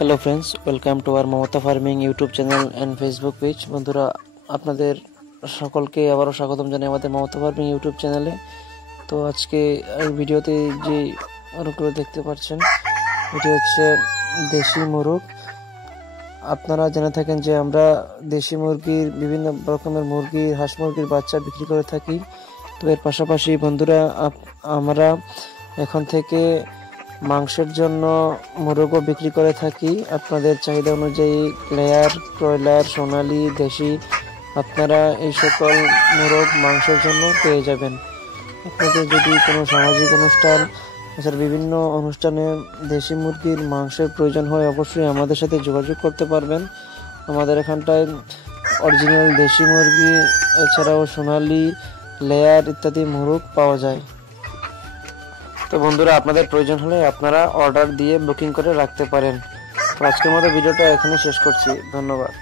Hello friends, welcome to our Mamata farming YouTube channel and Facebook page. বন্ধুরা, আপনাদের সকলকে আবারও স্বাগতম জানাই আমাদের মমতা ফার্মিং ইউটিউব চ্যানেলে। তো আজকে এই ভিডিওতে যে মোরগগুলো দেখতে পাচ্ছেন, এটি হচ্ছে দেশি মোরগ। আপনারা জেনে থাকেন যে আমরা দেশি মুরগির বিভিন্ন রকমের মুরগির হাঁস মুরগির বাচ্চা বিক্রি করে থাকি। তো এর পাশাপাশি বন্ধুরা, আমরা এখন থেকে মাংসের জন্য মোরগও বিক্রি করে থাকি। আপনাদের চাহিদা অনুযায়ী লেয়ার, ব্রয়লার, সোনালী, দেশি, আপনারা এই সকল মোরগ মাংসের জন্য পেয়ে যাবেন। আপনাদের যদি কোনো সামাজিক অনুষ্ঠান, এছাড়া বিভিন্ন অনুষ্ঠানে দেশি মুরগির মাংসের প্রয়োজন হয়, অবশ্যই আমাদের সাথে যোগাযোগ করতে পারবেন। আমাদের এখানটায় অরিজিনাল দেশি মুরগি, এছাড়াও সোনালী, লেয়ার ইত্যাদি মোরগ পাওয়া যায়। তো বন্ধুরা, আপনাদের প্রয়োজন হলে আপনারা অর্ডার দিয়ে বুকিং করে রাখতে পারেন। তো আজকের মতো ভিডিওটা এখানে শেষ করছি। ধন্যবাদ।